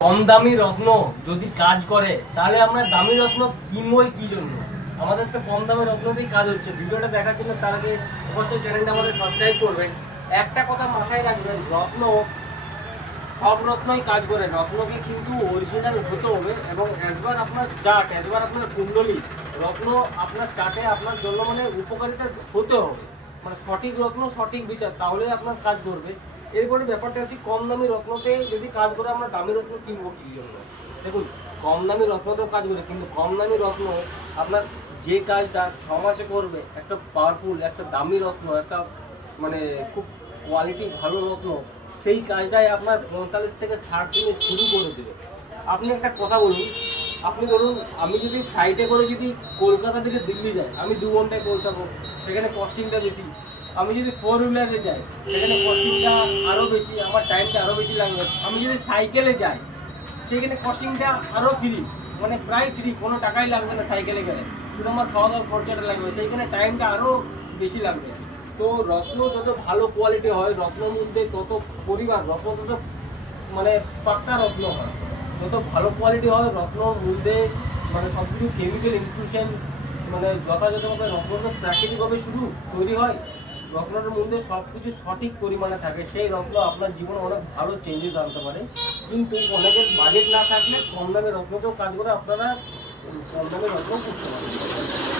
কম দামি রত্ন যদি কাজ করে তাহলে আমরা দামি রত্ন কিনবই কি জন্য? আমাদের তো কম দামি রত্ন দিয়েই কাজ হচ্ছে। ভিডিওটা দেখার জন্য তার আগে অবশ্যই চ্যানেলটা আমাদের সাবস্ক্রাইব করবেন। একটা কথা মাথায় রাখবেন, রত্ন সব রত্নই কাজ করে। রত্নকে কিন্তু অরিজিনাল হতে হবে এবং একবার আপনার চার্ট, একবার আপনার কুণ্ডলী রত্ন আপনার চার্টে আপনার জন্য মানে উপকারিতা হতে হবে, মানে সঠিক রত্ন সঠিক বিচার, তাহলে আপনার কাজ করবে। এরপরে ব্যাপারটা হচ্ছে কম দামি রত্নতে যদি কাজ করে আমরা দামি রত্ন কিনবো কি জন্য? দেখুন, কম দামি রত্নতেও কাজ করে, কিন্তু কম দামি রত্ন আপনার যে কাজটা 6 মাসে করবে, একটা পাওয়ারফুল একটা দামি রত্ন, একটা মানে খুব কোয়ালিটি ভালো রত্ন, সেই কাজটাই আপনার 45 থেকে 60 দিনে শুরু করে দেবে। আপনি একটা কথা বলুন, আপনি ধরুন আমি যদি ফ্লাইটে করে যদি কলকাতা থেকে দিল্লি যাই, আমি 2 ঘন্টায় পৌঁছাবো, সেখানে কস্টিংটা বেশি। আমি যদি 4 হুইলারে যাই, সেখানে কস্টিংটা আরও বেশি, আমার টাইমটা আরও বেশি লাগবে। আমি যদি সাইকেলে যাই, সেখানে কস্টিংটা আরও ফ্রি, মানে প্রায় ফ্রি, কোনো টাকাই লাগবে না সাইকেলে গেলে, শুধু আমার খাওয়া দাওয়ার খরচাটা লাগবে, সেইখানে টাইমটা আরও বেশি লাগবে। তো রত্ন যত ভালো কোয়ালিটি হয়, রত্নর মধ্যে তত পরিমাণ রত্ন তত মানে পাক্কা রত্ন হয়। যত ভালো কোয়ালিটি হয় রত্নর মধ্যে মানে সব কিছু কেমিক্যাল ইনফিউশন, মানে যথাযথভাবে রত্ন তো প্রাকৃতিকভাবে শুধু তৈরি হয়। রত্নটার মধ্যে সব কিছু সঠিক পরিমাণে থাকে, সেই রত্ন আপনার জীবনে অনেক ভালো চেঞ্জেস আনতে পারে। কিন্তু অনেকের বাজেট না থাকলে কম দামে রত্নতেও কাজ করে আপনারা কম দামে রত্ন করতে পারেন।